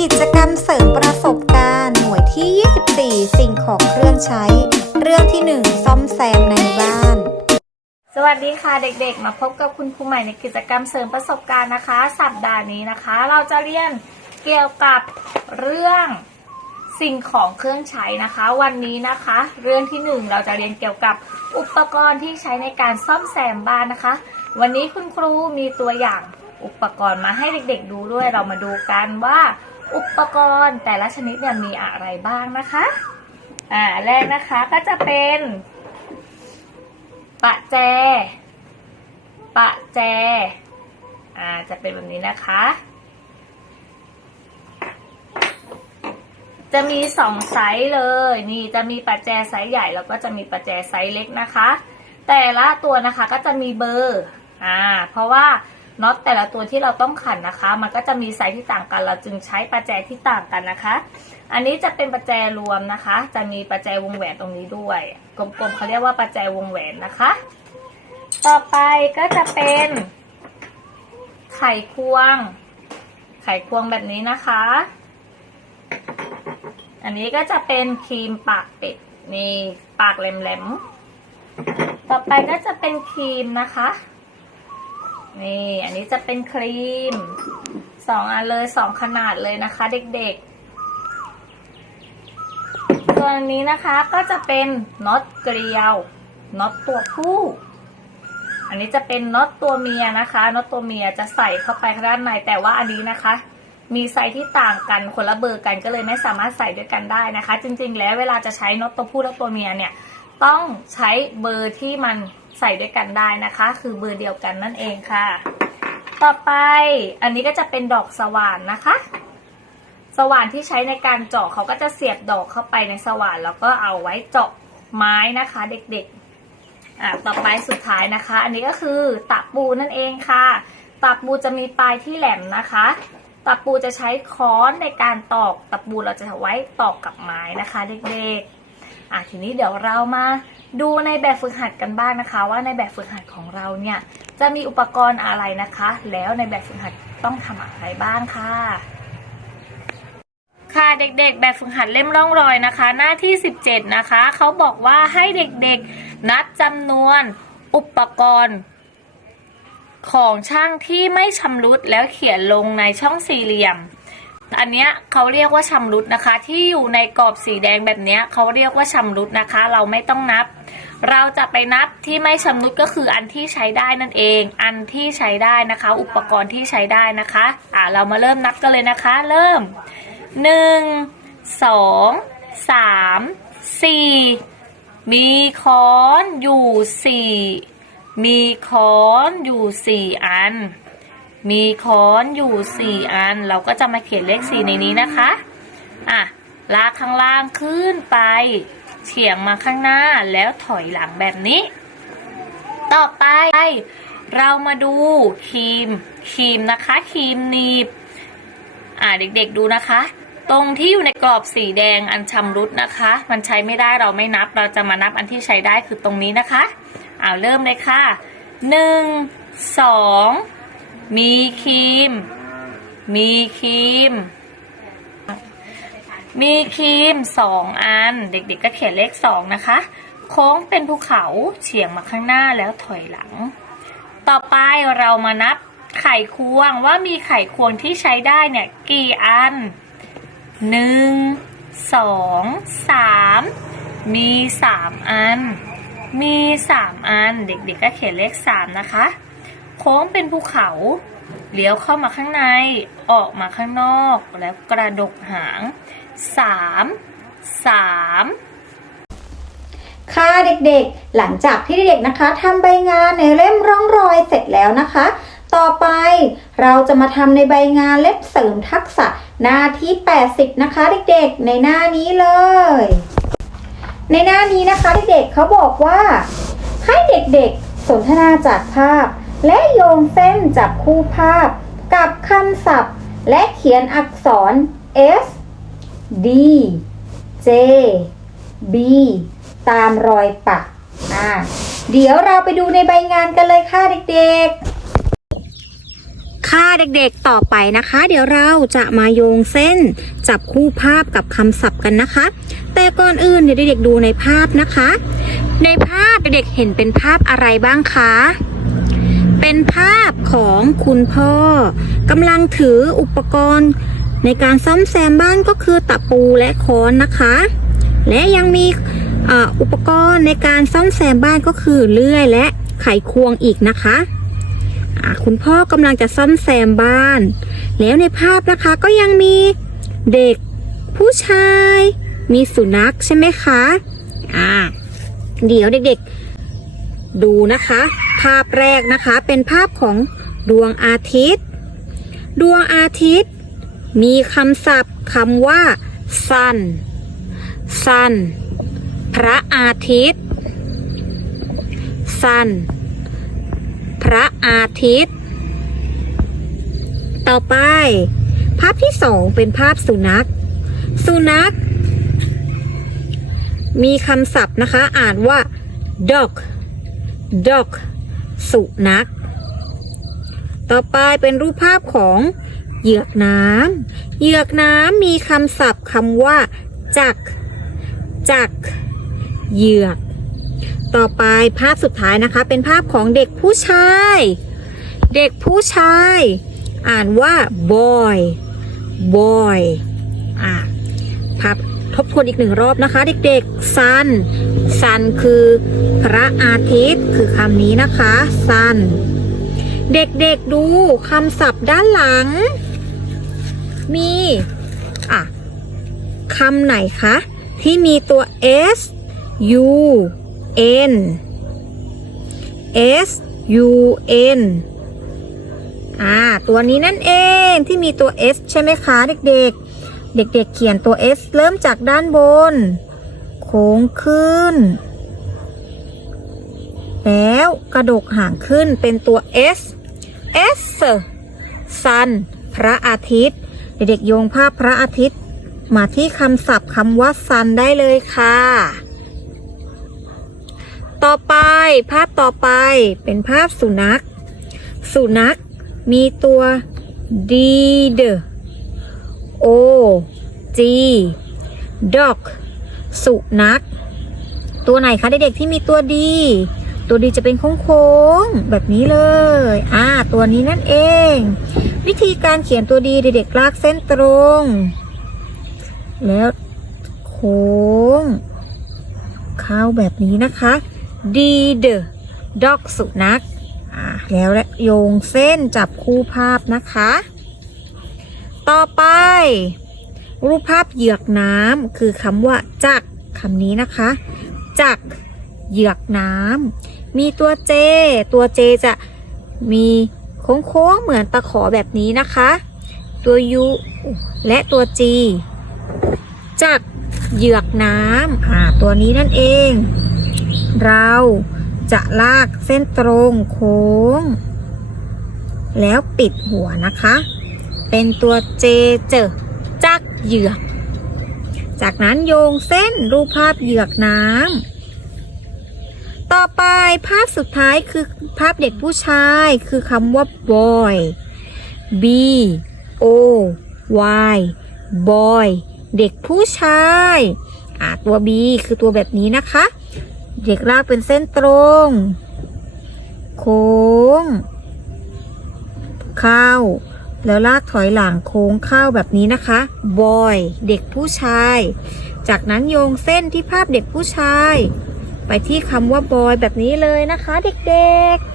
กิจกรรมเสริมประสบการณ์หน่วยที่ 24 สิ่งของเครื่องใช้ เรื่องที่ 1 ซ่อมแซมในบ้าน สวัสดีค่ะเด็กๆ มาพบกับคุณครูใหม่ในกิจกรรมเสริมประสบการณ์นะคะ สัปดาห์นี้นะคะ เราจะเรียนเกี่ยวกับเรื่องสิ่งของเครื่องใช้นะคะ วันนี้นะคะ เรื่องที่หนึ่งเราจะเรียนเกี่ยวกับอุปกรณ์ที่ใช้ในการซ่อมแซมบ้านนะคะ วันนี้คุณครูมีตัวอย่างอุปกรณ์มาให้เด็กๆดูด้วยเรามาดูกันว่า อุปกรณ์แต่ละชนิดเนี่ยมีอะไรบ้างนะคะ อ่าแรกนะคะก็จะเป็นปะแจ ปะแจ อ่าจะเป็นแบบนี้นะคะ จะมีสองไซส์เลย นี่จะมีปัจแจไซส์ใหญ่แล้วก็จะมีปัจแจไซส์เล็กนะคะ แต่ละตัวนะคะก็จะมีเบอร์ อ่า เพราะว่า น็อตแต่ละตัวที่เราต้องขันนะคะ มันก็จะมีไซส์ที่ต่างกัน เราจึงใช้ปัจแจที่ต่างกันนะคะ อันนี้จะเป็นปัจแจรวมนะคะ จะมีปัจแจวงแหวนตรงนี้ด้วย กลมๆเขาเรียกว่าปัจแจวงแหวนนะคะ ต่อไปก็จะเป็นไขควง ไขควงแบบนี้นะคะ อันนี้ก็จะเป็นครีมปากเป็ดนี่ปากแหลมๆ ต่อไปก็จะเป็นครีมนะคะ นี่ อันนี้จะเป็นครีมสองอันเลยสองขนาดเลยนะคะ เด็กๆ ส่วนนี้นะคะก็จะเป็นน็อตเกลียวน็อตตัวผู้ อันนี้จะเป็นน็อตตัวเมียนะคะน็อตตัวเมียจะใส่เข้าไปข้างด้านในแต่ว่าอันนี้นะคะ มีไซส์ที่ต่างกันคนละเบอร์กันก็เลยไม่สามารถใส่ด้วยกันได้นะคะ จริงๆ แล้วเวลาจะใช้น็อตตัวผู้และตัวเมียเนี่ยต้องใช้เบอร์ที่มัน ใส่ด้วยกันได้นะคะ คือเบอร์เดียวกันนั่นเองค่ะ ต่อไปอันนี้ก็จะเป็นดอกสว่านนะคะ สว่านที่ใช้ในการเจาะเขาก็จะเสียบดอกเข้าไปในสว่านแล้วก็เอาไว้เจาะไม้นะคะ เด็กๆอะต่อไปสุดท้ายนะคะ อันนี้ก็คือตะปูนั่นเองค่ะตะปูจะมีปลายที่แหลมนะคะตะปูจะใช้ค้อนในการตอกตะปูเราจะไว้ตอกกับไม้นะคะ เด็กๆ อะทีนี้เดี๋ยวเรามาดูในแบบฝึกหัดกันบ้างนะคะ ว่าในแบบฝึกหัดของเราเนี่ยจะมีอุปกรณ์อะไรนะคะ แล้วในแบบฝึกหัดต้องทำอะไรบ้างค่ะ ค่ะเด็กๆ แบบฝึกหัดเล่มร่องรอยนะคะ หน้าที่ 17 นะคะเขาบอกว่าให้เด็กๆนับจำนวนอุปกรณ์ของช่างที่ไม่ชำรุดแล้วเขียนลงในช่องสี่เหลี่ยม อันเนี้ยเขาเรียกว่าชำรุดนะคะ ที่อยู่ในกรอบสีแดงแบบเนี้ยเขาเรียกว่าชำรุดนะคะ เราไม่ต้องนับ เราจะไปนับที่ไม่ชำรุดก็คืออันที่ใช้ได้นั่นเอง อันที่ใช้ได้นะคะ อุปกรณ์ที่ใช้ได้นะคะอ่าเรามาเริ่มนับกันเลยนะคะ เริ่มหนึ่งสองสามสี่มีค้อนอยู่สี่มีค้อนอยู่สี่อัน มีค้อนอยู่สี่อัน เราก็จะมาเขียนเลขสี่ในนี้นะคะ อะ ลากข้างล่างขึ้นไป เฉียงมาข้างหน้าแล้วถอยหลังแบบนี้ ต่อไปเรามาดูครีมครีมนะคะครีมหนีบ อ่าเด็กๆดูนะคะ ตรงที่อยู่ในกรอบสีแดงอันชำรุดนะคะ มันใช้ไม่ได้เราไม่นับ เราจะมานับอันที่ใช้ได้คือตรงนี้นะคะอ่าเริ่มเลยค่ะหนึ่งสอง มีครีม มีครีม มีครีมสองอัน เด็กๆก็เขียนเลขสองนะคะ โค้งเป็นภูเขาเฉียงมาข้างหน้าแล้วถอยหลัง ต่อไปเรามานับไข่ควงว่ามีไข่ควงที่ใช้ได้เนี่ยกี่อันหนึ่งสองสามมีสามอัน มีสามอัน เด็กๆก็เขียนเลขสามนะคะ โค้งเป็นภูเขา เลี้ยวเข้ามาข้างใน ออกมาข้างนอก แล้วกระดกหางสามสามค่ะเด็กๆ หลังจากที่เด็กๆนะคะทำใบงานในเล่มร่องรอยเสร็จแล้วนะคะ ต่อไปเราจะมาทำในใบงานเล่มเสริมทักษะหน้าที่ 80 นะคะ เด็กๆ ในหน้านี้เลย ในหน้านี้นะคะเด็กๆเขาบอกว่า ให้เด็กๆ สนทนาจากภาพ และโยงเส้นจับคู่ภาพกับคำศัพท์ และเขียนอักษร S D J B ตามรอยปัก อ่า เดี๋ยวเราไปดูในใบงานกันเลยค่ะเด็กๆ ค่ะเด็กๆ ต่อไปนะคะ เดี๋ยวเราจะมาโยงเส้น จับคู่ภาพกับคำศัพท์กันนะคะ แต่ก่อนอื่นเดี๋ยวเด็กๆดูในภาพนะคะ ในภาพเด็กๆเห็นเป็นภาพอะไรบ้างคะ ภาพของคุณพ่อกำลังถืออุปกรณ์ ในการซ่อมแซมบ้านก็คือตะปูและค้อนนะคะ และยังมีอุปกรณ์ในการซ่อมแซมบ้านก็คือเลื่อยและไขควงอีกนะคะคุณพ่อกำลังจะซ่อมแซมบ้าน แล้วในภาพนะคะก็ยังมีเด็กผู้ชาย มีสุนัขใช่ไหมคะ อ่า เดี๋ยวเด็กๆ ดูนะคะ ภาพแรกนะคะ เป็นภาพของดวงอาทิตย์ ดวงอาทิตย์ มีคำศัพท์คำว่า sun sun พระอาทิตย์ sun พระอาทิตย์ ต่อไป ภาพที่สองเป็นภาพสุนัข สุนัข มีคำศัพท์นะคะ อ่านว่า dog dog สุนัข ต่อไปเป็นรูปภาพของเหยือกน้ำเหยือกน้ำมีคำศัพท์คำว่า จัก จัก เหยือก ต่อไปภาพสุดท้ายนะคะ เป็นภาพของเด็กผู้ชาย เด็กผู้ชาย อ่านว่า boy boy อะภาพ ทบทวนอีกหนึ่งรอบนะคะ เด็กๆ sun sun คือพระอาทิตย์คือคำนี้นะคะ sun เด็กๆดูคำศัพท์ด้านหลัง มีอะคำไหนคะ ที่มีตัว s u n s u n อ่า ตัวนี้นั่นเองที่มีตัว s ใช่ไหมคะเด็กๆ เด็กๆเขียนตัว s เริ่มจากด้านบน โค้งขึ้น แล้วกระดกหางขึ้นเป็นตัว s s sun พระอาทิตย์ เด็กๆโยงภาพพระอาทิตย์ มาที่คำศัพท์คำว่า sun ได้เลยค่ะ ต่อไปภาพต่อไปเป็นภาพสุนัข สุนัขมีตัว d d o g dog สุนัข ตัวไหนคะเด็กๆที่มีตัวดี ตัวดีจะเป็นโค้งๆแบบนี้เลย อ่า ตัวนี้นั่นเอง วิธีการเขียนตัวดีเด็กๆลากเส้นตรง แล้วโค้ง เข้าแบบนี้นะคะ d d dog สุนัข อ่า แล้วและโยงเส้นจับคู่ภาพนะคะ ต่อไป รูปภาพเหยือกน้ำคือคำว่าจักคำนี้นะคะ จักเหยือกน้ำมีตัวเจ ตัวเจจะมีโค้งๆเหมือนตะขอแบบนี้นะคะ ตัวยูและตัวจีจักเหยือกน้ำอ่าตัวนี้นั่นเอง เราจะลากเส้นตรงโค้ง แล้วปิดหัวนะคะ เป็นตัวเจเจอจักเหยือก จากนั้นโยงเส้นรูปภาพเหยือกน้ำต่อไปภาพสุดท้ายคือภาพเด็กผู้ชายคือคำว่า boy b o y boy เด็กผู้ชายอ่าตัว b คือตัวแบบนี้นะคะ เด็กลากเป็นเส้นตรง โค้ง เข้า แล้วลากถอยหลังโค้งเข้าแบบนี้นะคะ boy เด็กผู้ชาย จากนั้นโยงเส้นที่ภาพเด็กผู้ชาย ไปที่คำว่า boy แบบนี้เลยนะคะ เด็กๆ